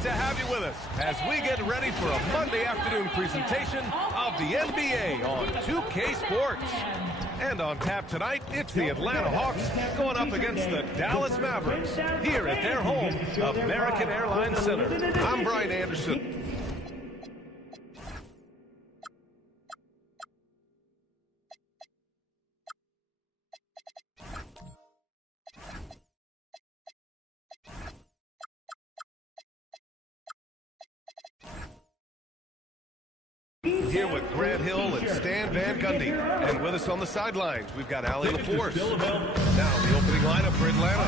Great to have you with us as we get ready for a Monday afternoon presentation of the NBA on 2K Sports. And on tap tonight, it's the Atlanta Hawks going up against the Dallas Mavericks here at their home, American Airlines Center. I'm Brian Anderson. Here with Grant Hill and Stan Van Gundy. And with us on the sidelines, we've got Allie LaForce. Now the opening lineup for Atlanta.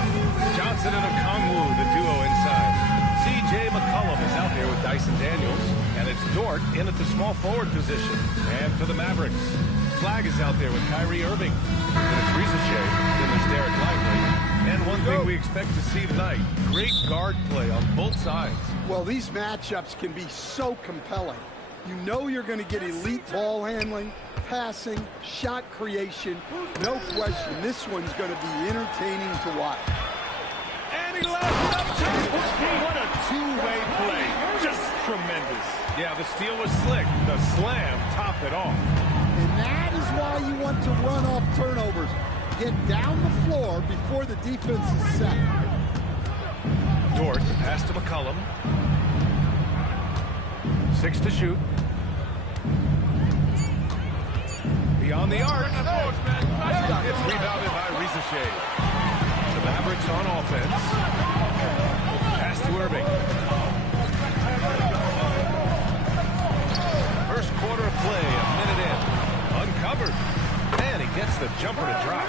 Johnson and Okongwu, the duo inside. C.J. McCollum is out there with Dyson Daniels. And it's Dort in at the small forward position. And for the Mavericks, Flag is out there with Kyrie Irving. And it's Risache. Then there's Derek Lively. And one thing we expect to see tonight, great guard play on both sides. Well, these matchups can be so compelling. You know you're going to get elite ball handling, passing, shot creation. No question, this one's going to be entertaining to watch. And he left it up top. What a two-way play. Just tremendous. Yeah, the steal was slick. The slam topped it off. And that is why you want to run off turnovers. Get down the floor before the defense is set. Dort, the pass to McCollum. 6 to shoot. Beyond the arc. It's rebounded by Risache. The Mavericks on offense. Pass to Irving. First quarter of play, a minute in. Uncovered. And he gets the jumper to drop.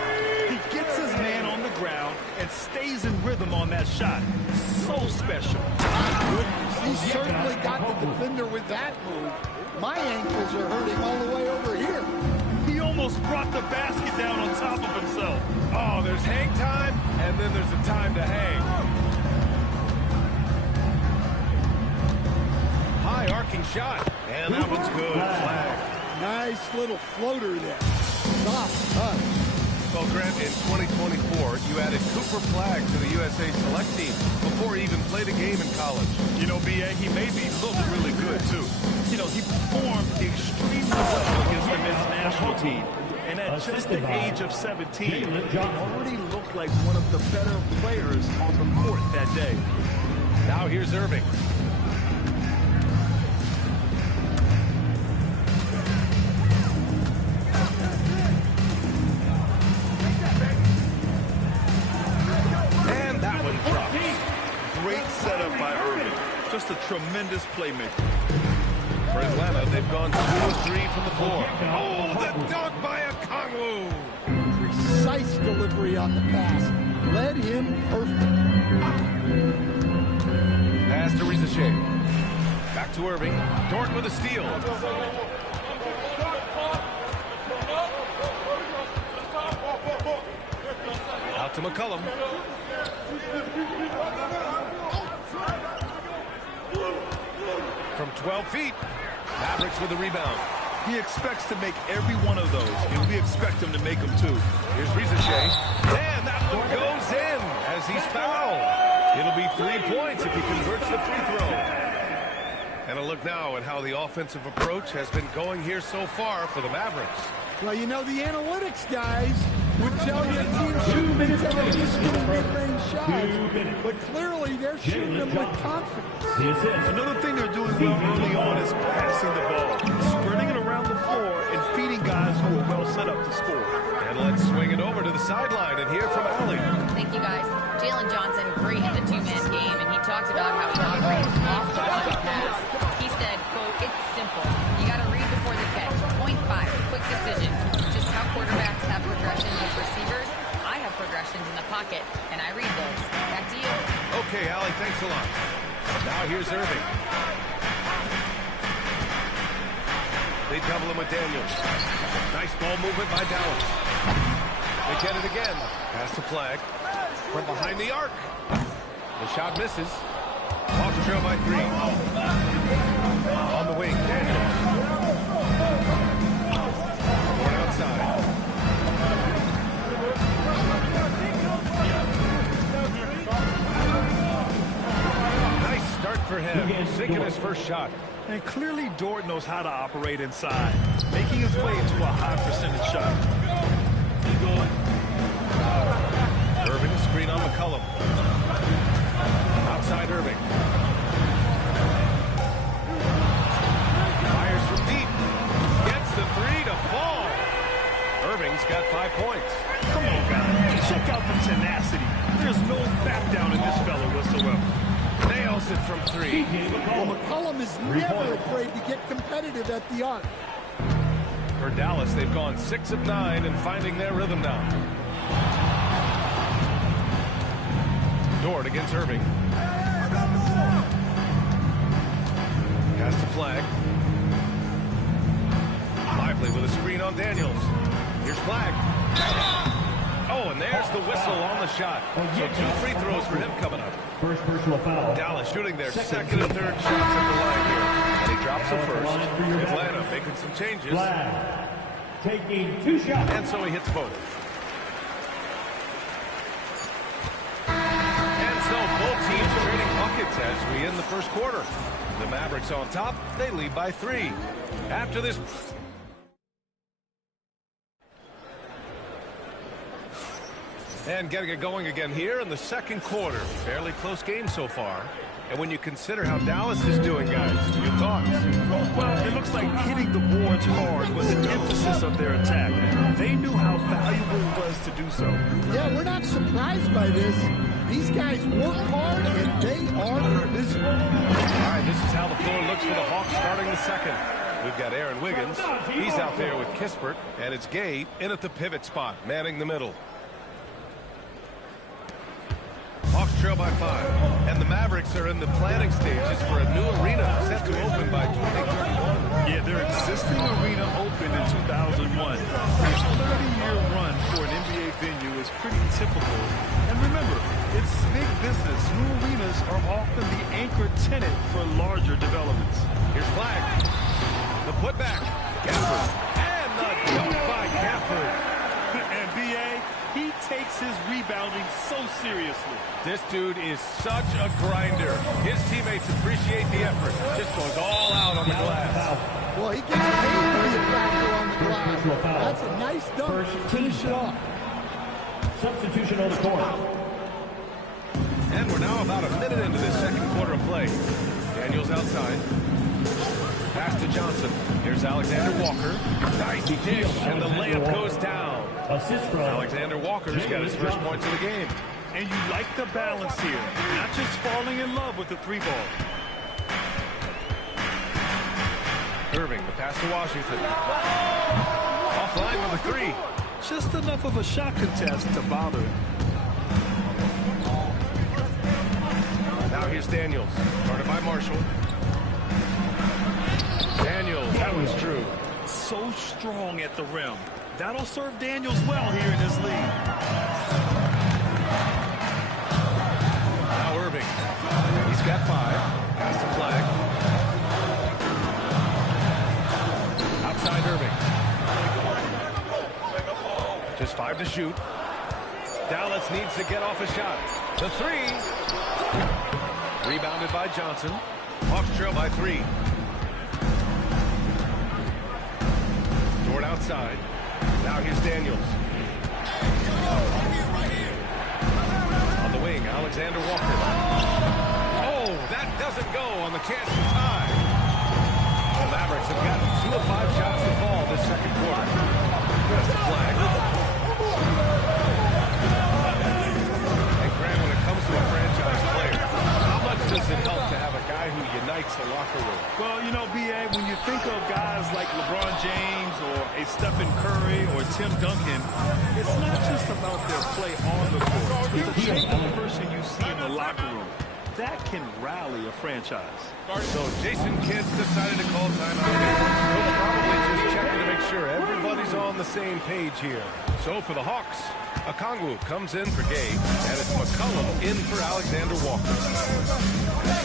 He gets his man on the ground and stays in rhythm on that shot. So special. He certainly got the defender with that move. My ankles are hurting all the way over here. He almost brought the basket down on top of himself. Oh, there's hang time, and then there's a time to hang. High arcing shot, and that one's good. Flag. Nice little floater there. Soft touch. Well, Grant, in 2024, you added Cooper Flag to the USA Select team before he even played a game in college. You know, B.A., he made me look really good, too. You know, he performed extremely well against the men's national team. And at just the age of 17, he already looked like one of the better players on the court that day. Now here's Irving. Great setup by Irving. Just a tremendous playmaker. For Atlanta, they've gone 2 of 3 from the floor. Oh, the dunk by Okongwu. Precise delivery on the pass. Led him perfect. Pass to Risache. Back to Irving. Dort with a steal. Out to McCollum. From 12 feet, Mavericks with the rebound. He expects to make every one of those, and we expect him to make them too. Here's Risache. And that one goes in as he's fouled. It'll be 3 points if he converts the free throw. And a look now at how the offensive approach has been going here so far for the Mavericks. Well, you know, the analytics guys would tell you a team shouldn't be taking this many mid-range shots, but clearly they're shooting them with confidence. Another thing they're doing well early on is passing the ball, spreading it around the floor and feeding guys who are well set up to score. And let's swing it over to the sideline and hear from Allie. Thank you, guys. Jalen Johnson, great in the two-man game, and he talked about how he operates off the line pass. He said, quote, it's simple. You got to read before the catch. Point 5, quick decisions. Just how quarterbacks have progressions with receivers. I have progressions in the pocket, and I read those. Back to you. Okay, Allie, thanks a lot. Now here's Irving. They double him with Daniels. Nice ball movement by Dallas. They get it again. Pass to Flag. From behind the arc. The shot misses. Hawks trail by 3. On the wing, Daniels. Born outside. Nice start for him. Irving sinking his first shot. And clearly Dort knows how to operate inside, making his way to a high percentage shot. Irving screen on McCollum. Outside Irving. Fires from deep. Gets the three to fall. Irving's got 5 points. Come on, guys. Check out the tenacity. There's no back down in this fella whatsoever. Nails it from three. Well, McCollum is never afraid to get competitive at the arc. For Dallas, they've gone 6 of 9 and finding their rhythm now. Dort against Irving. Pass to Flag. Lively with a screen on Daniels. Here's Flag. Oh, and there's the whistle on the shot. So 2 free throws for him coming up. First personal foul. Dallas shooting their second and third shots at the line here. And he drops the first. Atlanta making some changes. Flag taking 2 shots. And so he hits both. And so both teams trading buckets as we end the first quarter. The Mavericks on top. They lead by 3. After this... And getting it going again here in the second quarter. Fairly close game so far. And when you consider how Dallas is doing, guys, your thoughts? Well, it looks like hitting the boards hard was an emphasis of their attack. They knew how valuable it was to do so. Yeah, we're not surprised by this. These guys work hard, and they are invisible. All right, this is how the floor looks for the Hawks starting the second. We've got Aaron Wiggins. He's out there with Kispert. And it's Gay in at the pivot spot, manning the middle. Hawks trail by 5, and the Mavericks are in the planning stages for a new arena set to open by 2031. Yeah, their existing arena opened in 2001. This 30-year run for an NBA venue is pretty typical. And remember, it's big business. New arenas are often the anchor tenant for larger developments. Here's Flag. The putback. Gafford. And the dunk by Gafford. And B.A., he takes his rebounding so seriously. This dude is such a grinder. His teammates appreciate the effort. Just goes all out on the glass. Well, he gets paid to be a factor on the glass. That's a nice dunk to finish it off. Substitution on the court. And we're now about a minute into this second quarter of play. Daniels outside. Pass to Johnson. Here's Alexander Walker. Nice dish, and the layup goes down. Assist from Alexander Walker's got his first points of the game. And you like the balance here, not just falling in love with the 3-ball. Irving, the pass to Washington. Offline with a 3. Just enough of a shot contest to bother him. Now here's Daniels, guarded by Marshall. Daniels, that was true. So strong at the rim. That'll serve Daniels well here in this league. Now Irving. He's got 5. Pass to Flag. Outside Irving. Just 5 to shoot. Dallas needs to get off a shot. The 3. Rebounded by Johnson. Hawks trail by 3. Dort outside. Now here's Daniels. On the wing, Alexander Walker. Oh, that doesn't go on the chance to tie. The Mavericks have gotten 2 of 5 shots to fall this second quarter. That's the flag. And Grant, when it comes to a franchise player, how much does it help to have a guy who unites the locker room? Well, you know, B.A., when you think of guys like LeBron James or a Stephen Curry or Tim Duncan, it's not just about their play on the court. It's the type of person you see in the locker room. That can rally a franchise. So Jason Kidd decided to call timeout here. Coach probably just checking to make sure everybody's on the same page here. So for the Hawks, Okongwu comes in for Gay, and it's McCollum in for Alexander Walker.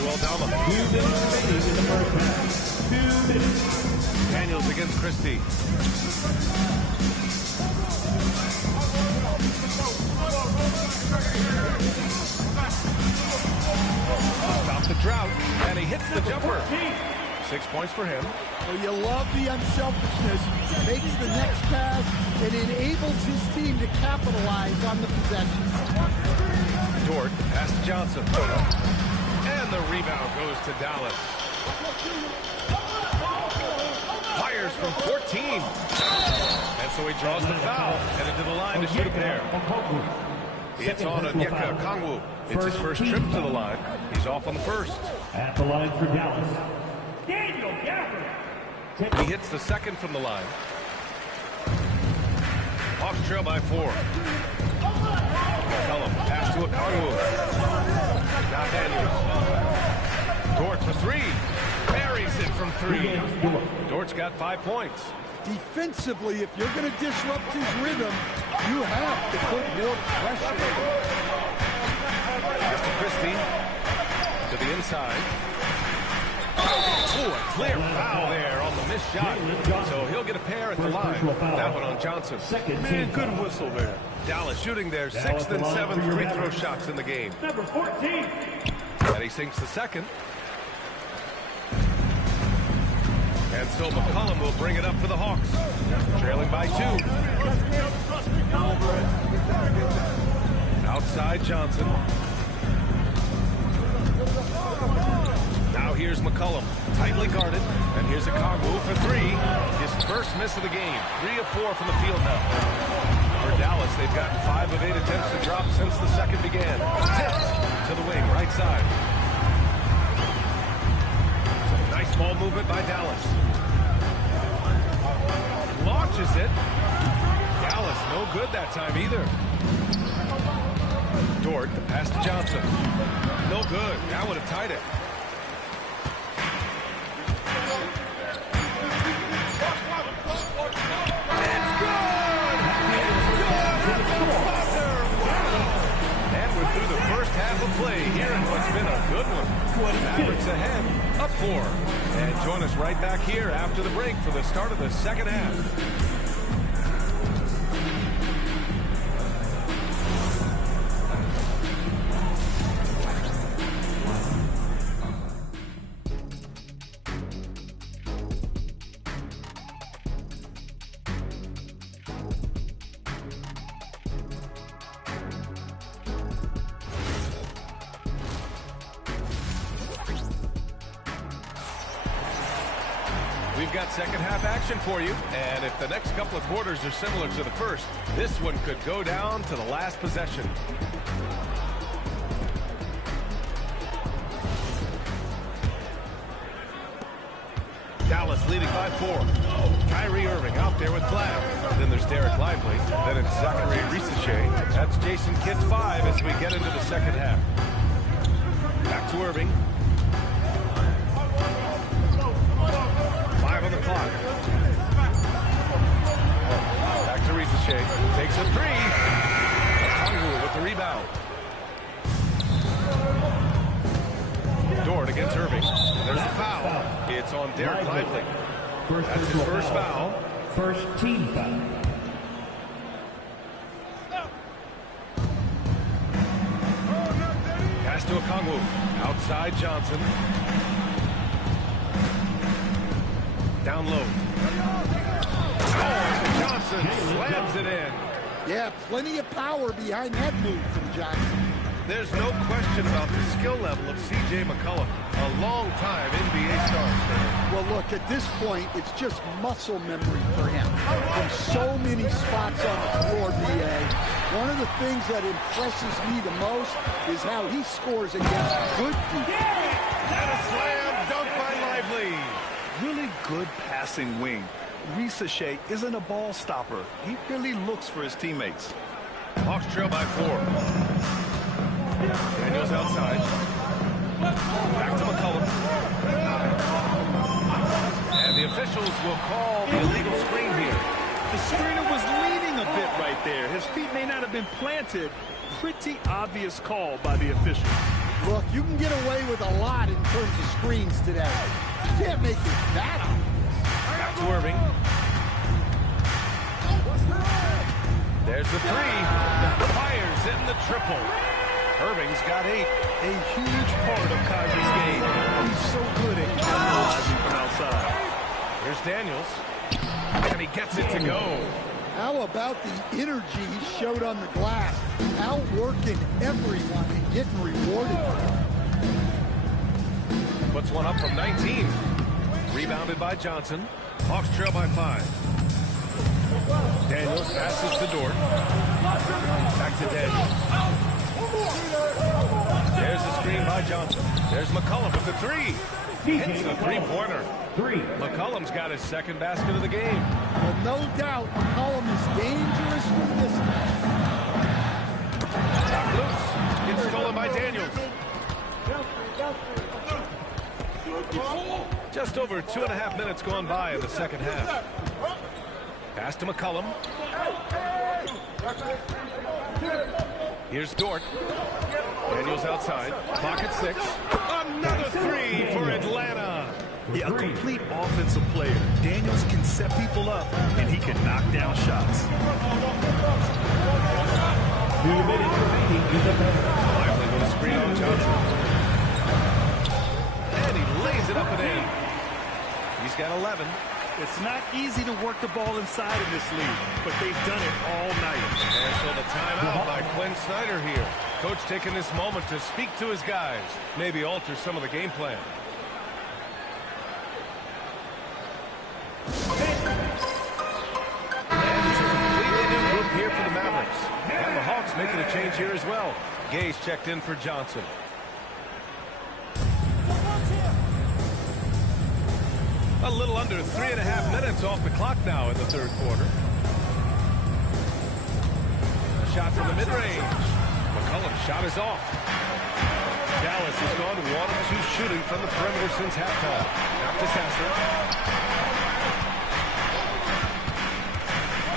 Joel Dalma. 2 minutes remaining in the first half. 2 minutes. Daniels against Christie. Stop the drought, and he hits Hits the jumper. 6 points for him. Well, you love the unselfishness. Makes the next pass and enables his team to capitalize on the possession. Dort, pass to Johnson. And the rebound goes to Dallas. Fires from 14. And so he draws the foul, headed to the line to shoot a pair. It's on Onyeka Okongwu. It's his first trip to the line. He's off on the first. At the line for Dallas. He hits the second from the line. Hawks trail by 4. McCollum, pass to Okongwu. Now Daniels. Dort for 3. Buries it from 3. Dort's got 5 points. Defensively, if you're going to disrupt his rhythm, you have to put more pressure. Pass to Christie. To the inside. Oh, a clear foul there on the missed shot. So he'll get a pair at the line. That one on Johnson. Man, good whistle there. Dallas shooting their 6th and 7th free throw shots in the game. Number 14. And he sinks the second. And so McCollum will bring it up for the Hawks. Trailing by 2. Outside Johnson. Now here's McCollum, tightly guarded, and here's Okongwu for 3. His first miss of the game, 3 of 4 from the field now. For Dallas, they've gotten 5 of 8 attempts to drop since the second began. Tipped to the wing, right side. Some nice ball movement by Dallas. Launches it. Dallas, no good that time either. Dort, the pass to Johnson. No good. That would have tied it. And we're through the first half of play here in what's been a good one. Mavericks ahead, up 4. And join us right back here after the break for the start of the second half. We've got second half action for you, and if the next couple of quarters are similar to the first, this one could go down to the last possession. Dallas leading by 4. Kyrie Irving out there with Flag. Then there's Derek Lively. Then it's Zachary Risache. That's Jason Kidd's 5 as we get into the second half. Back to Irving. 5 on the clock. Back to Risache. Takes a 3. Okongwu with the rebound. Dort against Irving. There's the foul. It's on Derek Lively. That's his first foul. First team foul. Pass to Okongwu. Outside Johnson. Down low. Oh, Johnson slams it in. Yeah, plenty of power behind that move from Johnson. There's no question about the skill level of C.J. McCollum, a long-time NBA star. Well, look, at this point, it's just muscle memory for him. From so many spots on the floor, B.A., one of the things that impresses me the most is how he scores against good people. And a slam dunk by Lively. Really good passing wing. Risache isn't a ball stopper. He really looks for his teammates. Hawks trail by 4. Daniels outside. Back to McCollum. And the officials will call the illegal screen here. The screener was leaning a bit right there. His feet may not have been planted. Pretty obvious call by the official. Look, you can get away with a lot in terms of screens today. You can't make it that obvious. Back to Irving. There's the 3. Fires in the triple. Irving's got 8. A huge part of Kyrie's game. He's so good at capitalizing from outside. Here's Daniels. And he gets it to go. How about the energy he showed on the glass? Outworking everyone and getting rewarded. Puts one up from 19. Rebounded by Johnson. Hawks trail by 5. Daniels passes to Dort. Back to Daniels. There's the screen by Johnson. There's McCollum with the 3. Hits the three-pointer. McCollum's got his second basket of the game. Well, no doubt McCollum is dangerous from distance. Knocked loose. Gets stolen by Daniels. Just over 2.5 minutes gone by in the second half. Pass to McCollum. Here's Dort. Daniels outside. Clock at 6. Another 3 for Atlanta. Yeah, a complete offensive player. Daniels can set people up, and he can knock down shots. 2 minutes remaining in the half. Lively with a screen on Johnson. And he lays it up and in. He's got 11. It's not easy to work the ball inside in this league, but they've done it all night. And so the timeout by Quinn Snyder here. Coach taking this moment to speak to his guys, maybe alter some of the game plan. And it's a completely new group here for the Mavericks. And the Hawks making a change here as well. Gay's checked in for Johnson. A little under 3.5 minutes off the clock now in the third quarter. A shot from the mid-range. McCollum's shot is off. Dallas has gone 1 of 2 shooting from the perimeter since halftime. Back to Sasser.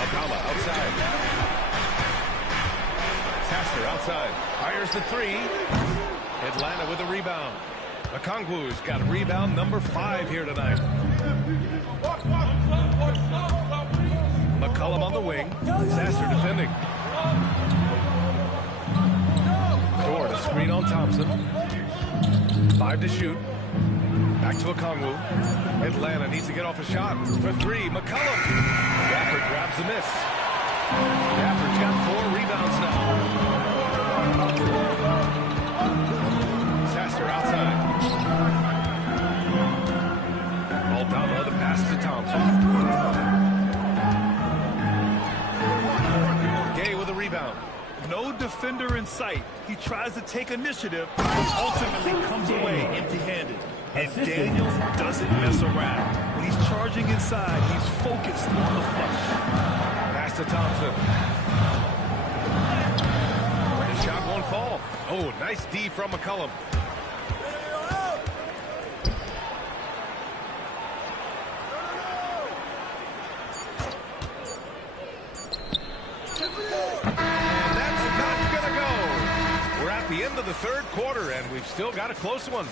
Alcala outside. Sasser outside. Fires the 3. Atlanta with a rebound. Okongwu's got a rebound number 5 here tonight. McCollum on the wing. Sasser defending. Dort a screen on Thompson. 5 to shoot. Back to Okongwu. Atlanta needs to get off a shot. For 3, McCollum. Gafford grabs the miss. Gafford's got 4 rebounds now. Sasser outside. Aldama, the pass to Thompson. Gay with a rebound. No defender in sight. He tries to take initiative, but ultimately comes away empty-handed. And Daniels doesn't mess around. When he's charging inside, he's focused on the flush. Pass to Thompson. The shot won't fall. Oh, nice D from McCollum. The end of the third quarter, and we've still got a close one.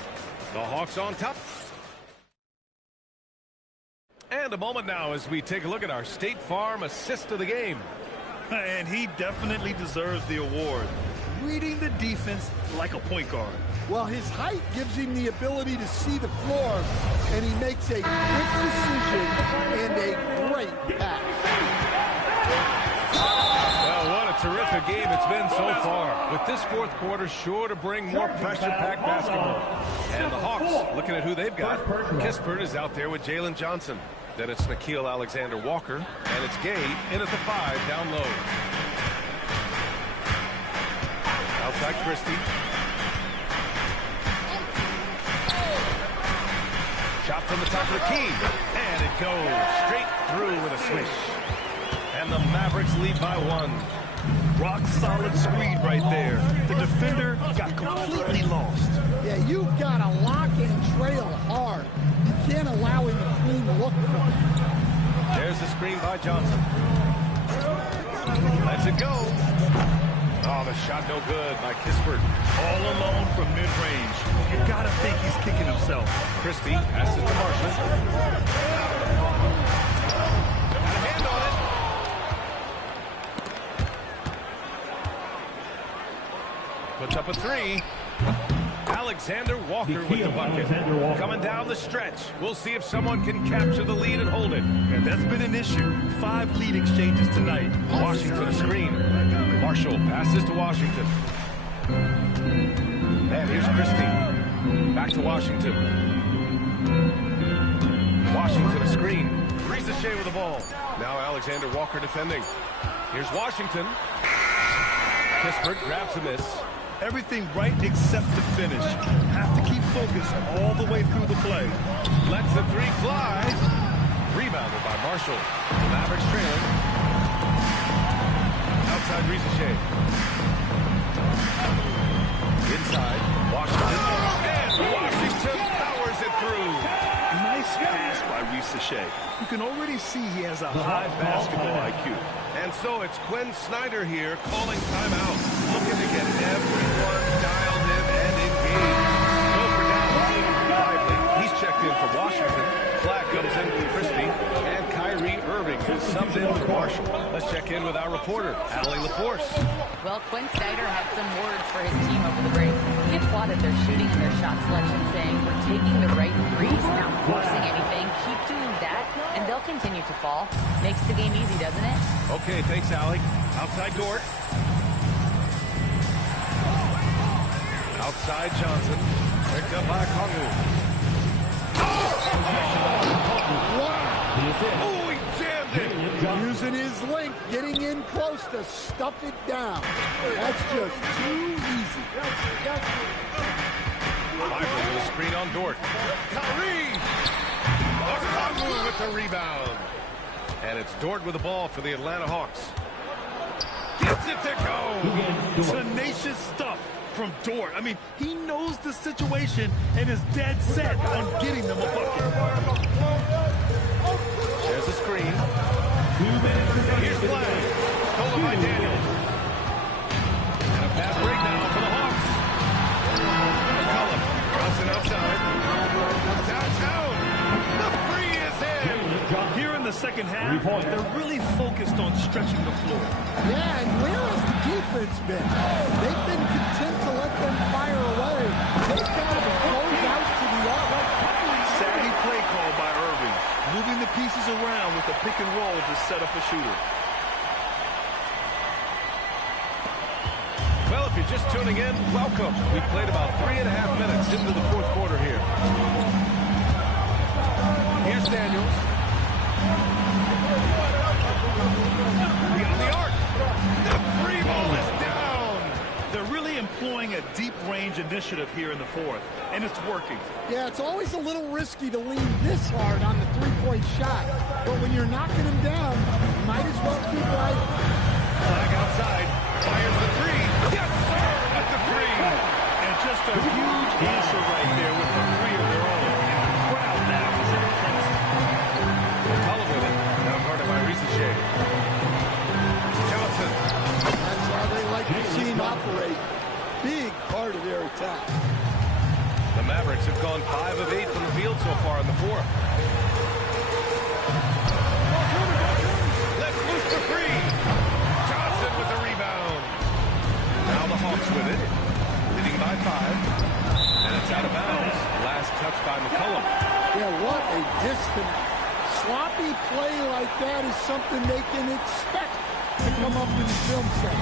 The Hawks on top. And a moment now as we take a look at our State Farm assist of the game. And he definitely deserves the award. Reading the defense like a point guard. Well, his height gives him the ability to see the floor, and he makes a quick decision and a great pass. Terrific game it's been so far, with this fourth quarter sure to bring more pressure-packed basketball. And the Hawks, looking at who they've got. Kispert is out there with Jalen Johnson. Then it's Nickeil Alexander-Walker, and it's Gay in at the 5 down low. Outside Christie. Shot from the top of the key, and it goes straight through with a swish. And the Mavericks lead by 1. Rock solid screen right there. The defender got completely lost. Yeah, you've got to lock and trail hard. You can't allow him a clean look for it. There's the screen by Johnson. Lets it go. Oh, the shot no good by Kispert. All alone from mid-range. You got to think he's kicking himself. Christie passes to Marshall. Got a hand on it. Puts up a three. Alexander Walker with the bucket. Coming down the stretch. We'll see if someone can capture the lead and hold it. And that's been an issue. 5 lead exchanges tonight. Washington a screen. Marshall passes to Washington. And here's Christie. Back to Washington. Washington a screen. Risache with the ball. Now Alexander Walker defending. Here's Washington. Kispert grabs a miss. Everything right except the finish. Have to keep focused all the way through the play. Lets the three fly. Rebounded by Marshall. The Mavericks trailing. Outside Risache. Inside, Washington. And Washington powers it through. Nice pass by Risache. You can already see he has a high basketball IQ. And so it's Quinn Snyder here calling timeout. Looking to get everyone dialed in and engaged. So for now, Lively. He's checked in for Washington. Flack comes in for Christie. And Kyrie Irving is subbed in for Marshall. Let's check in with our reporter, Allie LaForce. Well, Quinn Snyder had some words for his team over the break. He applauded their shooting and their shot selection, saying, "We're taking the right threes, not forcing anything. Keep doing that, and they'll continue to fall." Makes the game easy, doesn't it? Okay, thanks, Allie. Outside Dort. Outside Johnson. Picked up by Kongu. Oh, he jammed it. Using his length, getting in close to stuff it down. That's just too easy. Lively with a screen on Dort. Kyrie! Kongu with the rebound. And it's Dort with the ball for the Atlanta Hawks. Gets it to go. Tenacious stuff from Dort. I mean, he knows the situation and is dead set on getting them a bucket. There's a screen. Here's Flag. Stolen by Daniels. And a fast break now for the Hawks. McCollum drops it outside. Downtown. The three is in. Here in the second half, they're really focused on stretching the floor. Yeah, and where has the defense been? They've been content to let them fire away. They've got to close out to the arc. Savvy play call by Irving, moving the pieces around with a pick and roll to set up a shooter. Well, if you're just tuning in, welcome. We've played about 3.5 minutes into the fourth quarter here. Here's Daniels. Beyond the arc. The free ball is down. They're really employing a deep range initiative here in the fourth, and it's working. Yeah, it's always a little risky to lean this hard on the three-point shot. But when you're knocking them down, you might as well keep right. Flag outside. Fires the three. Yes, sir, at the three. And just a huge answer right there with the three of their own. And the crowd now is in frenzy. McCollum with it. Now guarded by Risache. Johnson. That's how they like to see him operate. Big part of their attack. The Mavericks have gone 5 of 8 from the field so far in the fourth. Let's loose the three. Johnson with the rebound. Now the Hawks with it. Leading by 5. And it's out of bounds. Last touch by McCollum. Yeah, what a disconnect. Sloppy play like that is something they can expect to come up in the film set.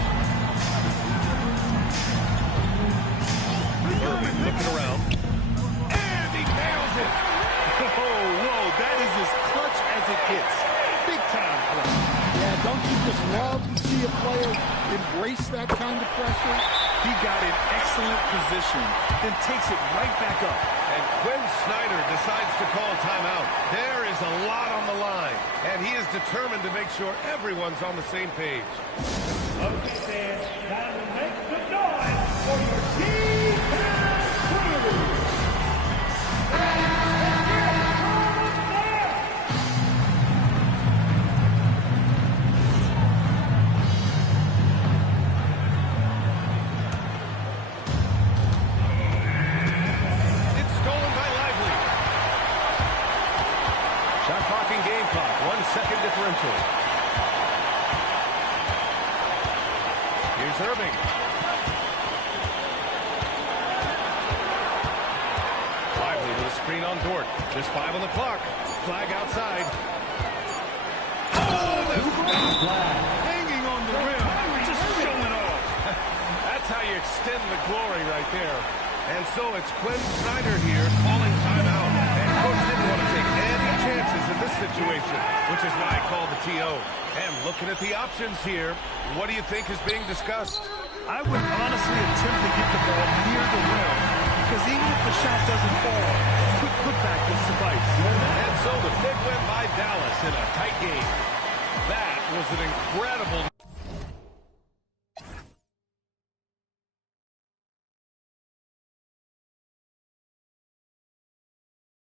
Irving looking around. And he nails it. Whoa, that is as clutch as it gets. Big time play. Yeah, don't you just love to see a player embrace that kind of pressure? He got in excellent position, then takes it right back up. And Quinn Snyder decides to call timeout. There is a lot on the line, and he is determined to make sure everyone's on the same page. Okay, fans, time to make some noise for your defense crew. It's stolen by Lively. Shot clock and game clock. 1 second differential. Here's Irving. screen on Dort. Just 5 on the clock. Flag outside. Oh, the stop! Hanging on the rim, just showing off. That's how you extend the glory right there. And so it's Quinn Snyder here calling timeout. And coach didn't want to take any chances in this situation, which is why I called the TO. And looking at the options here, what do you think is being discussed? I would honestly attempt to get the ball near the rim, because even if the shot doesn't fall, a quick putback would suffice. And so the big win by Dallas in a tight game. That was an incredible